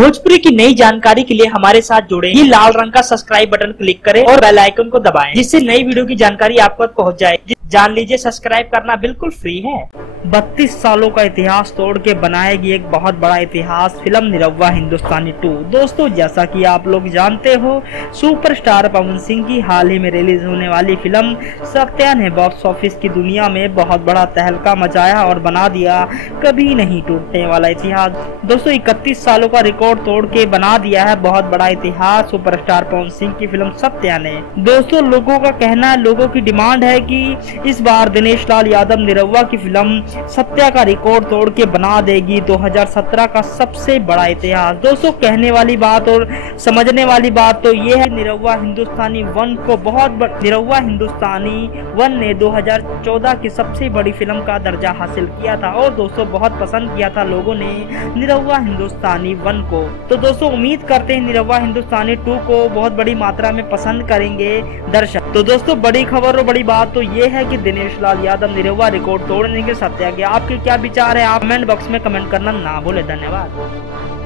भोजपुरी की नई जानकारी के लिए हमारे साथ जुड़े ये लाल रंग का सब्सक्राइब बटन क्लिक करें और बेल आइकन को दबाएं, जिससे नई वीडियो की जानकारी आप तक पहुंच जाए। जान लीजिए, सब्सक्राइब करना बिल्कुल फ्री है। 32 सालों का इतिहास तोड़ के बनाएगी एक बहुत बड़ा इतिहास फिल्म निरहुआ हिंदुस्तानी 2। दोस्तों, जैसा कि आप लोग जानते हो, सुपरस्टार पवन सिंह की हाल ही में रिलीज होने वाली फिल्म सत्या ने बॉक्स ऑफिस की दुनिया में बहुत बड़ा तहलका मचाया और बना दिया कभी नहीं टूटने वाला इतिहास। दोस्तों, 31 सालों का रिकॉर्ड तोड़ के बना दिया है बहुत बड़ा इतिहास सुपरस्टार पवन सिंह की फिल्म सत्या ने। दोस्तों, लोगों का कहना, लोगों की डिमांड है कि इस बार दिनेश लाल यादव निरहुआ की फिल्म सत्या का रिकॉर्ड तोड़ के बना देगी 2017 का सबसे बड़ा इतिहास। दोस्तों, कहने वाली बात और समझने वाली बात तो ये है, निरहुआ हिंदुस्तानी 1 को निरहुआ हिंदुस्तानी 1 ने 2014 की सबसे बड़ी फिल्म का दर्जा हासिल किया था और दोस्तों बहुत पसंद किया था लोगों ने निरहुआ हिंदुस्तानी 1 को। तो दोस्तों, उम्मीद करते हैं निरहुआ हिंदुस्तानी 2 को बहुत बड़ी मात्रा में पसंद करेंगे दर्शक। तो दोस्तों, बड़ी खबर और बड़ी बात तो ये है कि दिनेश लाल यादव निरहुआ रिकॉर्ड तोड़ने के सत्या के। आपके क्या विचार है? आप कमेंट बॉक्स में कमेंट करना ना भूले। धन्यवाद।